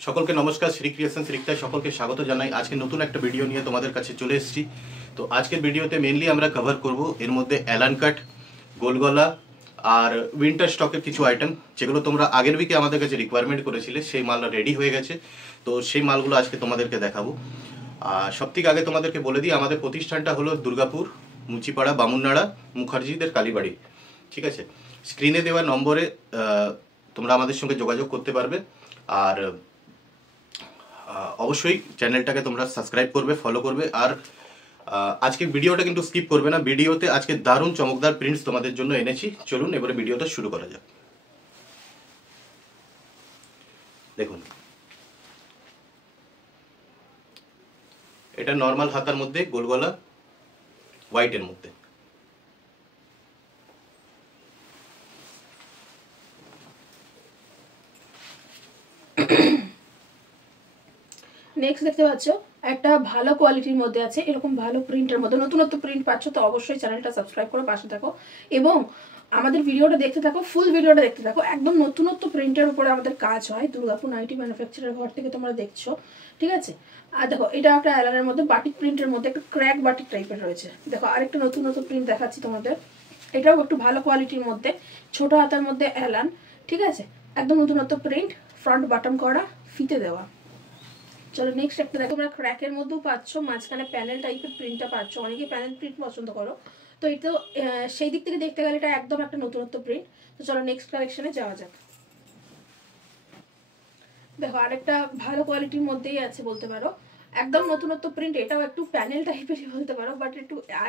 সকলকে নমস্কার, শ্রী ক্রিয়েশন শ্রীক্তায় সকলকে স্বাগত জানাই। আজকে নতুন একটা ভিডিও নিয়ে তোমাদের কাছে চলে এসেছি। তো আজকের ভিডিওতে মেনলি আমরা কভার করব এর মধ্যে অ্যালান কাট, গোলগলা আর উইন্টার স্টকের কিছু আইটেম যেগুলো তোমরা আগের উইকে আমাদের কাছে রিকোয়ারমেন্ট করেছিলে। সেই মাল রেডি হয়ে গেছে, তো সেই মালগুলো আজকে তোমাদেরকে দেখাবো। আর সব থেকে আগে তোমাদেরকে বলে দিই, আমাদের প্রতিষ্ঠানটা হলো দুর্গাপুর, মুচিপাড়া, বামুননাড়া, মুখার্জিদের কালীবাড়ি। ঠিক আছে, স্ক্রিনে দেওয়া নম্বরে তোমরা আমাদের সঙ্গে যোগাযোগ করতে পারবে। আর অবশ্যই চ্যানেলটাকে তোমরা সাবস্ক্রাইব করবে, ফলো করবে। আর আজকে ভিডিওটা কিন্তু স্কিপ করবে না, ভিডিওতে আজকে দারুণ চমকদার প্রিন্টস তোমাদের জন্য এনেছি। চলুন এবারে ভিডিওটা শুরু করা যাক। দেখুন, এটা নর্মাল হাতার মধ্যে গোলগলা, হোয়াইটের মধ্যে। নেক্সট দেখতে পাচ্ছ একটা ভালো কোয়ালিটির মধ্যে আছে, এরকম ভালো প্রিন্টের মধ্যে নতুনত্ব প্রিন্ট পাচ্ছ। তো অবশ্যই চ্যানেলটা সাবস্ক্রাইব করে পাশে থাকো এবং আমাদের ভিডিওটা দেখতে থাকো, ফুল ভিডিওটা দেখতে থাকো। একদম নতুনত্ব প্রিন্টের উপরে আমাদের কাজ হয়। দুর্গাপুর নাইটি ম্যানুফ্যাকচারের ঘর থেকে তোমরা দেখছো, ঠিক আছে। আর দেখো, এটা একটা অ্যালানের মধ্যে বাটিক প্রিন্টের মধ্যে একটু ক্র্যাক বাটিক টাইপের রয়েছে। দেখো আরেকটা নতুনত্ব প্রিন্ট দেখাচ্ছি তোমাদের, এটাও একটু ভালো কোয়ালিটির মধ্যে, ছোট হাতার মধ্যে অ্যালান, ঠিক আছে। একদম নতুনত্ব প্রিন্ট, ফ্রন্ট বাটন করা, ফিতে দেওয়া। চলো নেক্সট একটা দেখো, তোমরা ক্র্যাকের মধ্যেও পাচ্ছ, মাঝখানে প্যানেল টাইপের প্রিন্টটা পাচ্ছ। অনেকে প্যানেল প্রিন্ট পছন্দ করো, তো এটা সেই দিক থেকে দেখতে গেলে এটা একদম একটা নতুনত্ব প্রিন্ট। তো চলো নেক্সট কালেকশনে যাওয়া যাক। দেখো আরেকটা ভালো কোয়ালিটির মধ্যেই আছে বলতে পারো, একদম নতুনত্ব প্রিন্ট। এটাও একটু প্যানেল টাইপেরই বলতে পারো, বাট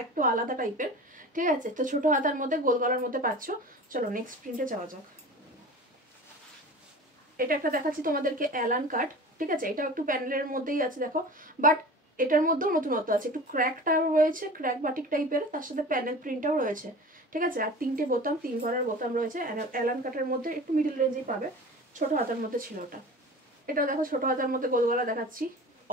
একটু আলাদা টাইপের, ঠিক আছে। তো ছোট হাতার মধ্যে গোল গলার মধ্যে পাচ্ছ। চলো নেক্সট প্রিন্টে যাওয়া যাক। এটা একটা দেখাচ্ছি তোমাদেরকে, অ্যালান কাট, ঠিক আছে। এটা একটু প্যানেলের মধ্যেই আছে দেখো, বাট এটার মধ্যেও নতুনত্ব আছে। একটু ক্র্যাকটাও রয়েছে, ক্র্যাক বাটিক টাইপের, তার সাথে প্যানেল প্রিন্টটাও রয়েছে, ঠিক আছে। আর তিনটে বোতাম, 3 ঘরের বোতাম রয়েছে। অ্যালান কাটের মধ্যে একটু মিডল রেঞ্জেই পাবে, ছোট হাতার মধ্যে ছিল ওটা। এটাও দেখো ছোট হাতার মধ্যে গোলগলা দেখাচ্ছি।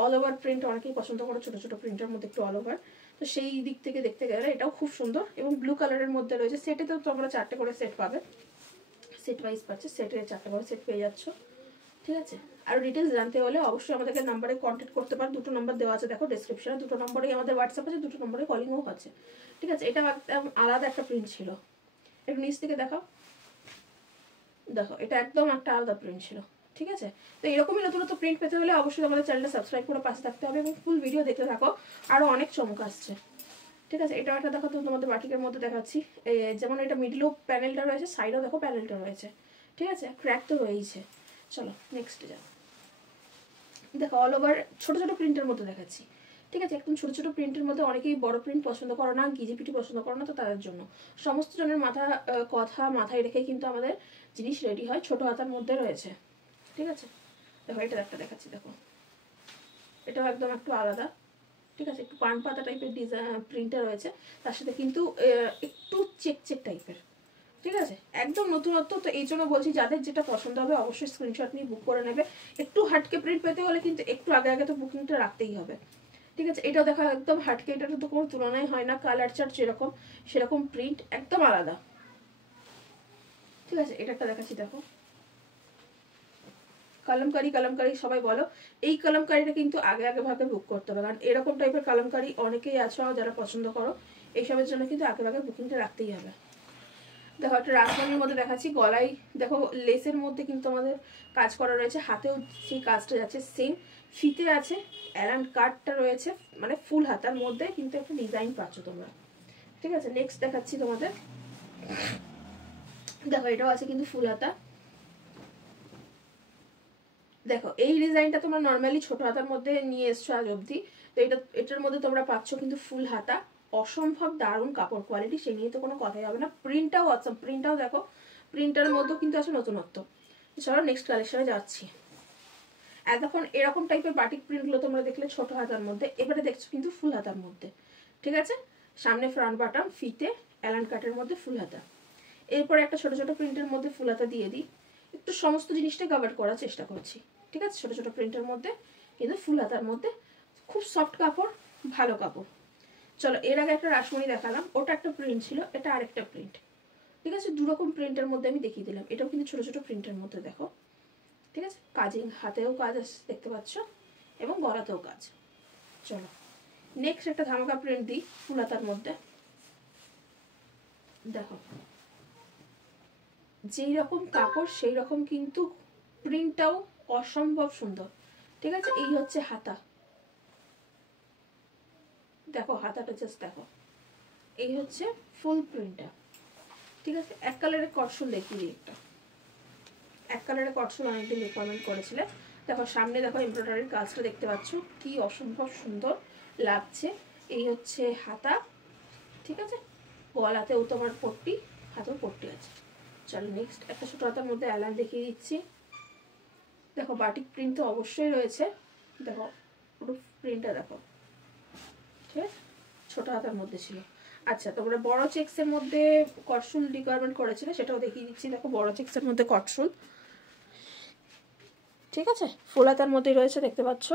অল ওভার প্রিন্ট অনেকেই পছন্দ করে, ছোট ছোট প্রিন্টের মধ্যে একটু অল ওভার। তো সেই দিক থেকে দেখতে গেলে এটাও খুব সুন্দর এবং ব্লু কালারের মধ্যে রয়েছে। সেটে তো তোমরা 4টে করে সেট পাবে, সেট ওয়াইজ পাচ্ছে, সেটে 4টে করে সেট পেয়ে যাচ্ছ, ঠিক আছে। আর ডিটেলস জানতে হলে অবশ্যই আমাদেরকে নাম্বারে কন্ট্যাক্ট করতে পারো। 2টো নাম্বার দেওয়া আছে দেখো ডেসক্রিপশনে, 2টো নম্বরেই আমাদের হোয়াটসঅ্যাপ আছে, 2টো নম্বরে কলিংও আছে, ঠিক আছে। এটা একদম আলাদা একটা প্রিন্ট ছিল, একটু নিচ থেকে দেখাও। দেখো এটা একদম একটা আলাদা প্রিন্ট ছিল, ঠিক আছে। তো এরকমই নতুন নতুন প্রিন্ট পেতে হলে অবশ্যই আমাদের চ্যানেলটা সাবস্ক্রাইব করে পাশে থাকতে হবে এবং ফুল ভিডিও দেখতে থাকো, আরও অনেক চমক আসছে, ঠিক আছে। এটা একটা দেখো তো তোমাদের বাটিকের মধ্যে দেখাচ্ছি, যেমন এটা মিডলেও প্যানেলটা রয়েছে, সাইডেও দেখো প্যানেলটা রয়েছে, ঠিক আছে। ক্র্যাক তো রয়েছে। চলো নেক্সটে যাও। দেখো অল ওভার ছোট ছোট প্রিন্টের মধ্যে দেখাচ্ছি, ঠিক আছে। একদম ছোট ছোট প্রিন্টের মধ্যে অনেকেই বড় প্রিন্ট পছন্দ করো না, গিজিপিটি পছন্দ করো না, তো তাদের জন্য সমস্ত জনের কথা মাথায় রেখে কিন্তু আমাদের জিনিস রেডি হয়। ছোট হাতার মধ্যে রয়েছে, ঠিক আছে। দেখো এটা একটা দেখাচ্ছি, দেখো এটাও একদম একটু আলাদা, ঠিক আছে। একটু পান পাতা টাইপের ডিজাইন প্রিন্টটা রয়েছে, তার সাথে কিন্তু একটু চেক চেক টাইপের, ঠিক আছে। একদম নতুনত্ব। তো এই জন্য বলছি, যাদের যেটা পছন্দ হবে অবশ্যই স্ক্রিনশট নিয়ে বুক করে নেবে। একটু হাটকে প্রিন্ট পেতে হলে কিন্তু একটু আগে আগে তো বুকিংটা রাখতেই হবে, ঠিক আছে। এটাও দেখা একদম হাটকে, এটার তো কোনো তুলনাই হয় না। কালার চার্ট যেরকম সেরকম প্রিন্ট, একদম আলাদা, ঠিক আছে। এটা একটা দেখাচ্ছি, দেখো কলমকারি। কলমকারি সবাই বলো, এই কলমকারিটা কিন্তু আগে আগে ভাগে বুক করতে হবে, কারণ এরকম টাইপের কলমকারি অনেকেই আছো যারা পছন্দ করো। এইসবের জন্য কিন্তু আগে ভাগে বুকিংটা রাখতেই হবে। দেখো একটা রাজবাড়ির মধ্যে দেখাচ্ছি, গলায় দেখো লেসের মধ্যে কিন্তু আমাদের কাজ করা রয়েছে, হাতেও সেই কাজটা যাচ্ছে সেম, ফিতে আছে, অ্যালান কাটটা রয়েছে, মানে ফুল হাতার মধ্যে কিন্তু একটা ডিজাইন পাচ্ছ তোমরা, ঠিক আছে। নেক্সট দেখাচ্ছি তোমাদের, দেখো এটাও আছে কিন্তু ফুল হাতা। দেখো এই ডিজাইনটা তোমরা নর্মালি ছোট হাতার মধ্যে নিয়ে এসছো আজ অবধি, তো এটার মধ্যে তোমরা পাচ্ছ কিন্তু ফুল হাতা। অসম্ভব দারুণ কাপড় কোয়ালিটি, সে নিয়ে তো কোনো কথাই হবে না। প্রিন্টটাও আছে, প্রিন্টটাও দেখো, প্রিন্টার মধ্যেও কিন্তু আছে নতুনত্ব। চলো নেক্সট কালেকশনে যাচ্ছি। এতক্ষণ এরকম টাইপের বাটিক প্রিন্টগুলো তোমরা দেখলে ছোট হাতার মধ্যে, এবারে দেখছো কিন্তু ফুল হাতার মধ্যে, ঠিক আছে। সামনে ফ্রন্ট বাটন, ফিতে, অ্যালান কাটের মধ্যে ফুল হাতা। এরপরে একটা ছোট ছোট প্রিন্টের মধ্যে ফুল হাতা দিয়ে দিই, একটু সমস্ত জিনিসটা কভার করার চেষ্টা করছি, ঠিক আছে। ছোট ছোট প্রিন্টের মধ্যে কিন্তু ফুল হাতার মধ্যে, খুব সফট কাপড়, ভালো কাপড়। চলো এর আগে একটা রাসমণি দেখালাম, ওটা একটা প্রিন্ট ছিল, এটা আরেকটা প্রিন্ট, ঠিক আছে। দুরকম প্রিন্টের মধ্যে আমি দেখিয়ে দিলাম। এটাও কিন্তু ছোট ছোট প্রিন্টের মধ্যে দেখো, ঠিক আছে, কাজে হাতেও কাজ আছে দেখতে পাচ্ছ এবং গলাতেও কাজ। চলো নেক্সট একটা ধামাকা প্রিন্ট দিই ফুলাতার মধ্যে। দেখো যেই রকম কাপড় সেই রকম কিন্তু প্রিন্টটাও অসম্ভব সুন্দর। ঠিক আছে, এই হচ্ছে হাতা, দেখো হাতাটা জাস্ট দেখো, এই হচ্ছে ফুল প্রিন্টটা। ঠিক আছে, এক কালারের কটসুল দেখিয়ে দিই একটা, এক কালারের কটসুল অনেকদিন রিকোয়ারমেন্ট করেছিলে। দেখো সামনে দেখো এমব্রয়ডারির কাজটা দেখতে পাচ্ছ, কি অসম্ভব সুন্দর লাগছে। এই হচ্ছে হাতা, ঠিক আছে, গলাতেও তোমার পট্টি, হাতেও পট্টি আছে। চলো নেক্সট একটা ছোট হাতার মধ্যে অ্যালান দেখিয়ে দিচ্ছি। দেখো বাটিক প্রিন্ট তো অবশ্যই রয়েছে, দেখো পুরো প্রিন্টটা দেখো, ঠিক আছে, ছোট হাতার মধ্যে ছিল। আচ্ছা তোমরা বড় চেক্সের মধ্যে কটসুল রিকোয়ারমেন্ট করেছিলে, সেটাও দেখিয়ে দিচ্ছি। দেখো বড় চেক্সের মধ্যে কটসুল, ঠিক আছে, ফুল হাতার মধ্যেই রয়েছে দেখতে পাচ্ছ,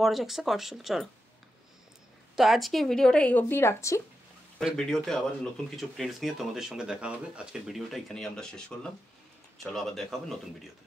বড় চেক্সে কটসুল। চলো তো আজকে ভিডিওটা এই অবধি রাখছি, পরের ভিডিওতে আবার নতুন কিছু প্রিন্টস নিয়ে তোমাদের সঙ্গে দেখা হবে। আজকের ভিডিওটা এখানেই আমরা শেষ করলাম, চলো আবার দেখা হবে নতুন ভিডিওতে।